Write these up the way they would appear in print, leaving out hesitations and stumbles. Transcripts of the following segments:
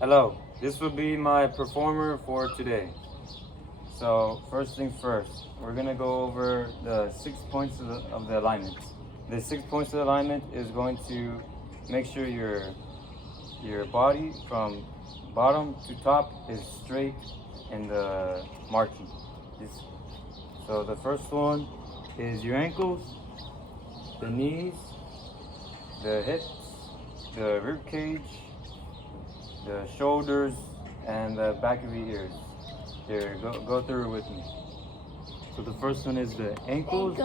Hello, this will be my performer for today. So first things first, we're gonna go over the 6 points of the alignment. The 6 points of the alignment is going to make sure your body from bottom to top is straight in the marching. So the first one is your ankles, the knees, the hips, the rib cage, the shoulders, and the back of the ears. Here, go through it with me. So the first one is the ankles,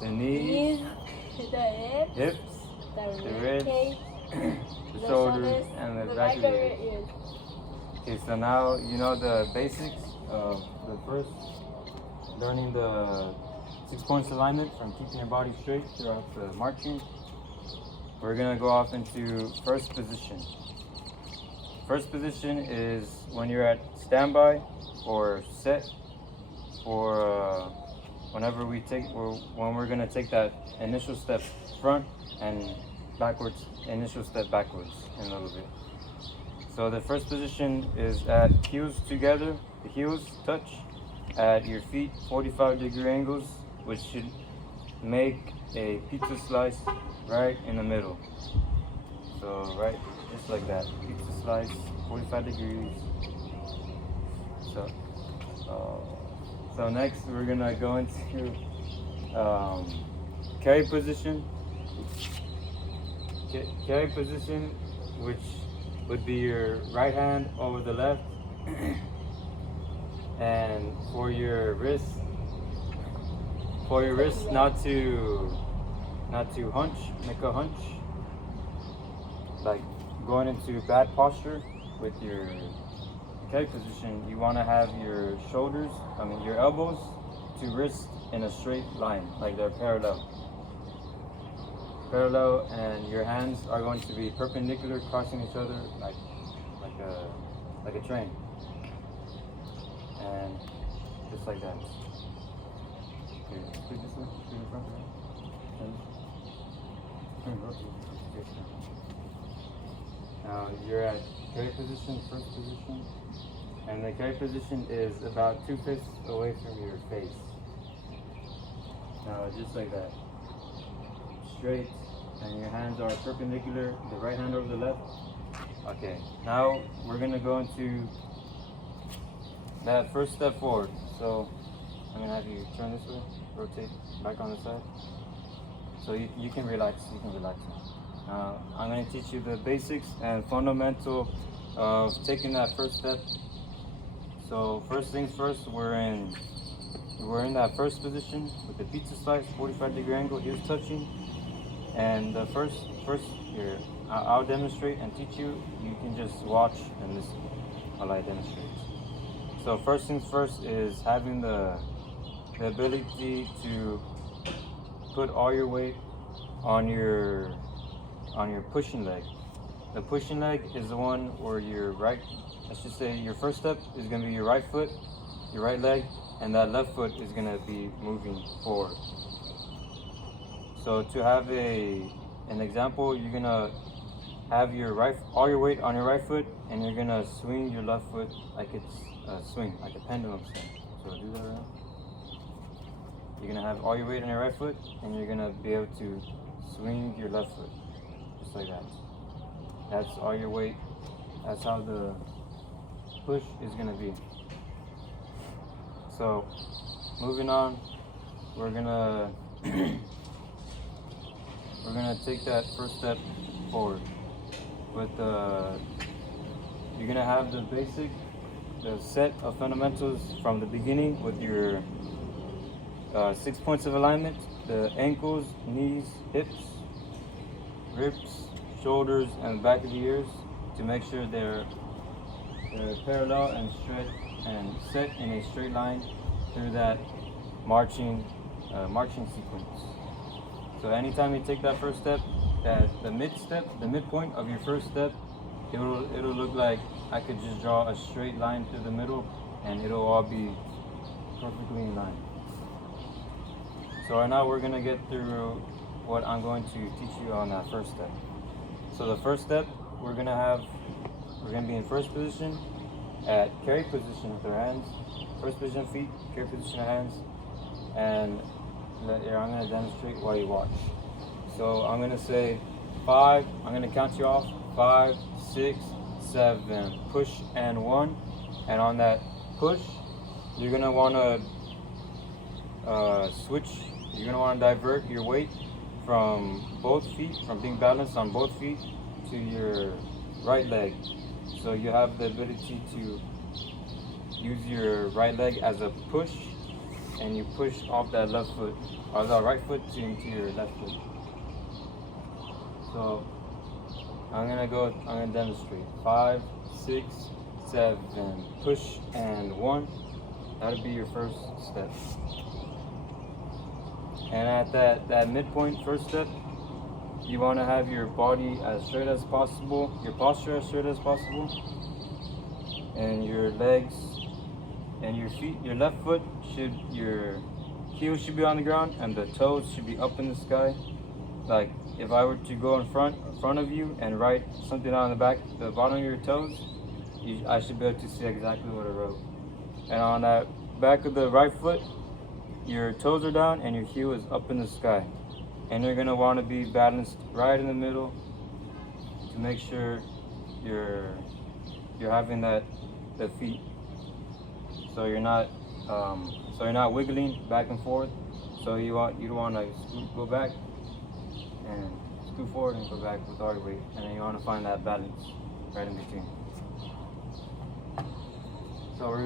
the knees, the hips, the ribs, the shoulders, and the back of the ears. Okay, so now you know the basics of the first, learning the 6 points alignment from keeping your body straight throughout the marching. We're gonna go off into first position. First position is when you're at standby or set for when we're gonna take that initial step front and backwards, initial step backwards in a little bit. So the first position is at heels together. The heels touch at your feet 45-degree angles, which should make a pizza slice right in the middle. So right, just like that, pizza slice, 45 degrees. So next we're gonna go into carry position. Carry position, which would be your right hand over the left, and for your wrist not to hunch, make a hunch, like going into bad posture with your carry position. You want to have your your elbows to wrist in a straight line, like they're parallel, and your hands are going to be perpendicular, crossing each other like a train, and just like that. Okay, speak this way, speak in front of me. Now you're at carry position, first position, and the carry position is about 2 fists away from your face. Now just like that, straight, and your hands are perpendicular, the right hand over the left. Okay, now we're gonna go into that first step forward. So I'm gonna have you turn this way, rotate back on the side. So you can relax, now. I'm gonna teach you the basics and fundamental of taking that first step. So first things first, we're in that first position with the pizza slice, 45-degree angle, heels touching. And the first here, I'll demonstrate and teach you. You can just watch and listen while I demonstrate. So first things first is having the ability to put all your weight on your pushing leg. The pushing leg is the one where let's just say your first step is going to be your right foot, your right leg, and that left foot is going to be moving forward. So to have an example, you're going to have all your weight on your right foot, and you're going to swing your left foot like it's a swing, like a pendulum swing. So do that right now. You're going to have all your weight on your right foot, and you're going to be able to swing your left foot, just like that. That's all your weight. That's how the push is going to be. So, moving on, we're going to take that first step forward. You're going to have the set of fundamentals from the beginning with your 6 points of alignment: the ankles, knees, hips, ribs, shoulders, and back of the ears, to make sure they're parallel and straight and set in a straight line through that marching sequence. So anytime you take that first step, the midpoint of your first step, it'll look like I could just draw a straight line through the middle, and it'll all be perfectly in line. So right now we're gonna get through what I'm going to teach you on that first step. So the first step, we're gonna have we're gonna be in first position at carry position with our hands. First position feet, carry position of hands, and I'm gonna demonstrate while you watch. So I'm gonna say 5. I'm gonna count you off. 5, 6, 7. Push and 1. And on that push, you're gonna wanna switch. You're gonna wanna divert your weight from both feet, from being balanced on both feet, to your right leg. So you have the ability to use your right leg as a push, and you push off that left foot, or the right foot into your left foot. So I'm gonna demonstrate. 5, 6, 7. Push and 1. That'll be your first step. And at that midpoint first step, you want to have your body as straight as possible, your posture as straight as possible, and your legs and your feet, your left foot your heel should be on the ground, and the toes should be up in the sky. Like if I were to go in front of you and write something on the bottom of your toes, I should be able to see exactly what I wrote. And on that back of the right foot, your toes are down and your heel is up in the sky. And you're gonna want to be balanced right in the middle to make sure you're having the feet, so you're not wiggling back and forth. So you don't want to go back and scoot forward and go back with all your weight, and then you want to find that balance right in between. So we're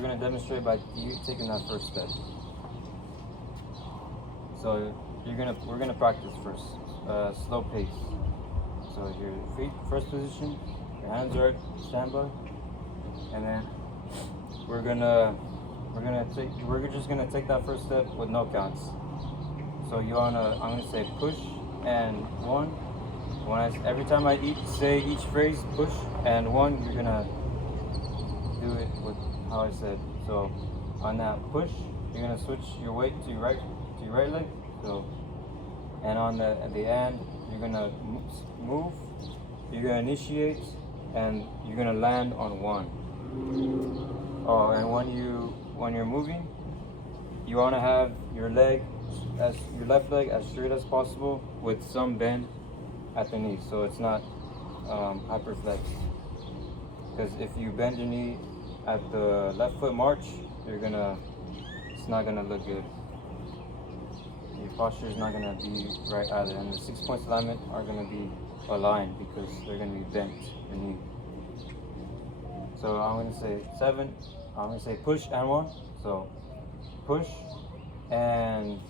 gonna demonstrate by you taking that first step. So we're gonna practice first, slow pace. So your feet first position, your hands are at standby, and then we're just gonna take that first step with no counts. So I'm gonna say push and 1. Every time I say each phrase, push and 1, you're gonna do it with how I said. So on that push, you're gonna switch your weight to your right leg. So, and at the end, you're gonna move. You're gonna initiate, and you're gonna land on 1. Oh, and when you're moving, you wanna have your left leg as straight as possible with some bend at the knee, so it's not hyperflexed. Because if you bend your knee at the left foot march, it's not gonna look good. Your posture is not gonna be right either, and the 6 points alignment are gonna be aligned because they're gonna be bent, your knee. So I'm gonna say 7. I'm gonna say push and 1. So push and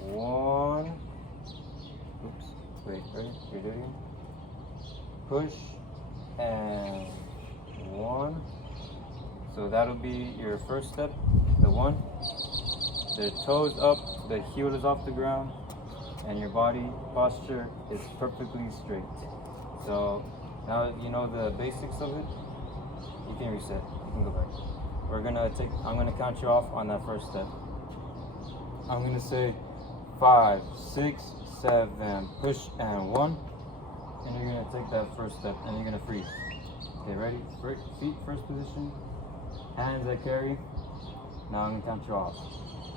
1. Oops. Wait. Ready? You're doing it. Push and 1. So that'll be your first step. The 1. The toes up, the heel is off the ground, and your body posture is perfectly straight. So now that you know the basics of it, you can reset. You can go back. I'm gonna count you off on that first step. I'm gonna say 5, 6, 7, push and 1, and you're gonna take that first step and you're gonna freeze. Okay, ready? Feet first position, hands at carry. Now I'm gonna count you off.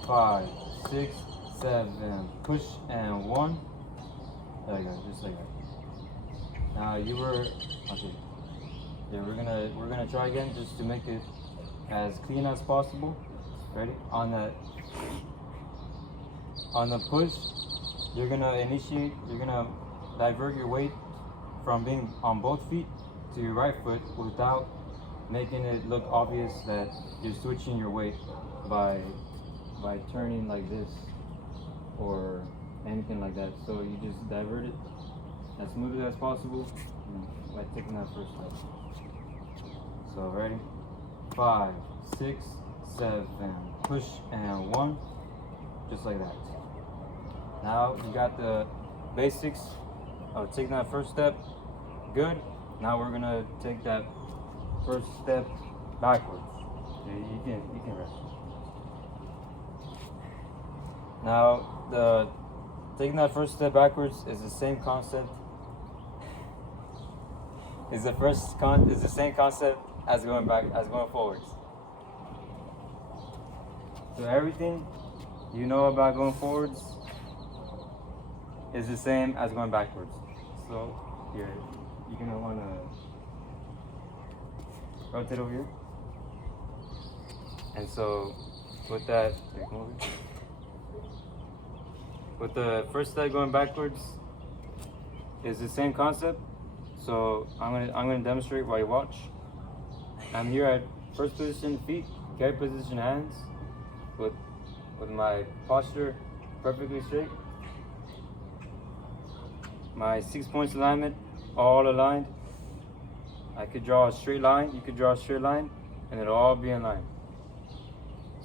5, 6, 7, push and 1. There you go, just like that. Now okay. Yeah, we're gonna try again just to make it as clean as possible. Ready? On the push, you're gonna divert your weight from being on both feet to your right foot without making it look obvious that you're switching your weight by turning like this or anything like that. So you just divert it as smoothly as possible by taking that first step. So ready? 5, 6, 7, push and 1, just like that. Now you got the basics of taking that first step. Good. Now we're gonna take that first step backwards. You can rest. Now taking that first step backwards is the same concept. is the same concept as going forwards. So everything you know about going forwards is the same as going backwards. So here, you're gonna wanna rotate over here. And so with that, here, come over here. With the first step going backwards is the same concept. So I'm gonna demonstrate while you watch. I'm here at first position feet, carry position hands, with my posture perfectly straight. My 6 points alignment all aligned. I could draw a straight line, you could draw a straight line, and it'll all be in line.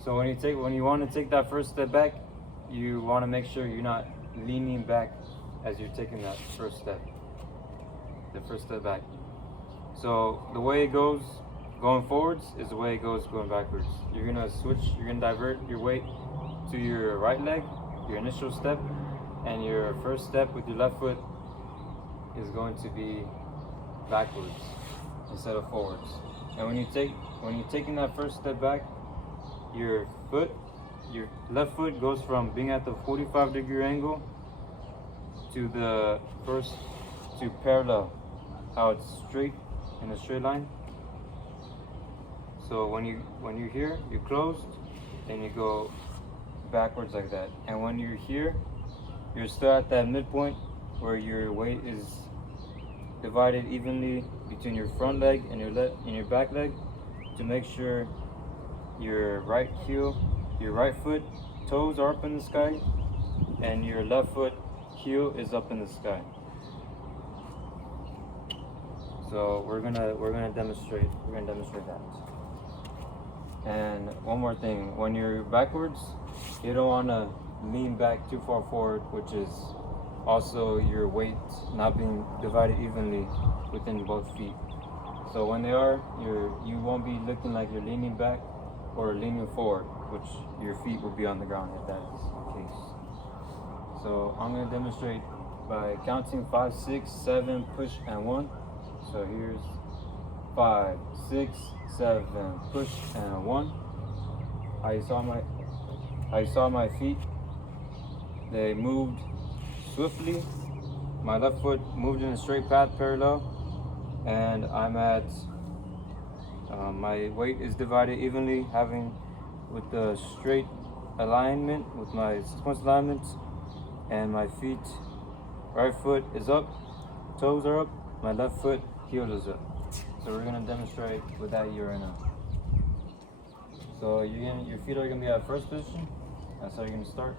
So when you want to take that first step back, you want to make sure you're not leaning back as you're taking that first step. The first step back. So the way it goes going forwards is the way it goes going backwards. You're gonna divert your weight to your right leg, your initial step, and your first step with your left foot is going to be backwards instead of forwards. And when you're taking that first step back, your left foot goes from being at the 45-degree angle to parallel, how it's straight in a straight line. So when you're here, you're closed, and you go backwards like that. And when you're here, you're still at that midpoint where your weight is divided evenly between your front leg and your back leg, to make sure your right foot toes are up in the sky, and your left foot heel is up in the sky. So we're gonna demonstrate that. And one more thing, when you're backwards, you don't want to lean back too far forward, which is also your weight not being divided evenly within both feet. So when they are, you won't be looking like you're leaning back or leaning forward, which your feet will be on the ground if that is the case. So I'm going to demonstrate by counting 5, 6, 7, push, and 1. So here's 5, 6, 7, push, and 1. I saw my feet. They moved swiftly. My left foot moved in a straight path parallel, and I'm at my weight is divided evenly, having with the straight alignment with my 6 points alignment, and my feet, right foot is up, toes are up, my left foot heel is up. So we're gonna demonstrate with that here right now. So your feet are gonna be at first position. That's how you're gonna start,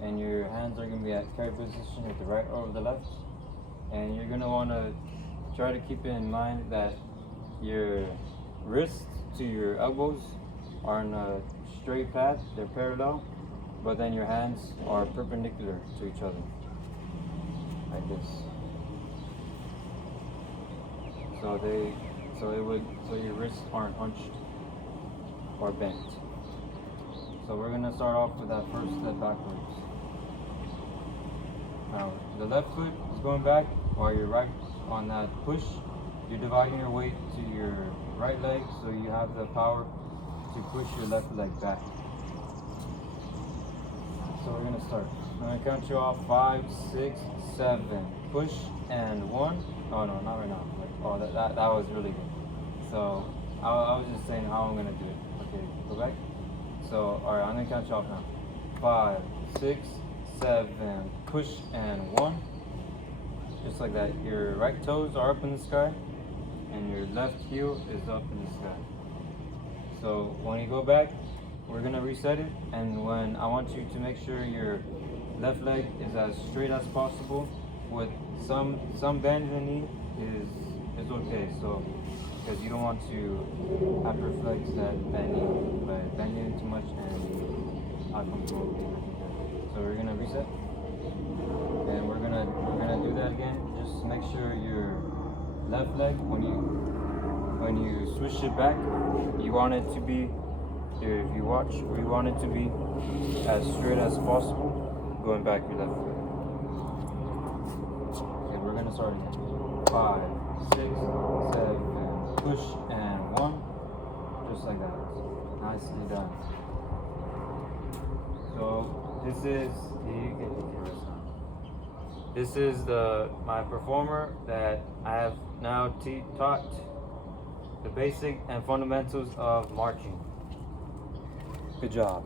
and your hands are gonna be at carry position with the right over the left. And you're gonna want to try to keep in mind that your wrists to your elbows are in a straight path, they're parallel, but then your hands are perpendicular to each other, like this. So your wrists aren't hunched or bent. So we're gonna start off with that first step backwards. Now the left foot is going back while you're right on that push. You're dividing your weight to your right leg, so you have the power to push your left leg back. So we're gonna start. I'm gonna count you off 5, 6, 7, push, and 1. Oh no, not right now. Oh, that was really good. So I was just saying how I'm gonna do it. Okay, go back. So all right, I'm gonna count you off now. 5, 6, 7, push, and 1. Just like that. Your right toes are up in the sky, and your left heel is up in the sky. So when you go back, we're gonna reset it, and when I want you to make sure your left leg is as straight as possible, with some bend in the knee is okay. So because you don't want to hyperflex that bending, but bending too much and uncomfortable. So we're gonna reset, and we're gonna do that again. Just make sure your left leg, when you switch it back, you want it to be, if you watch, we want it to be as straight as possible, going back your left foot. Okay, we're gonna start again. 5, 6, 7. push and 1, just like that. Nicely done. So this is my performer that I have now taught the basic and fundamentals of marching. Good job.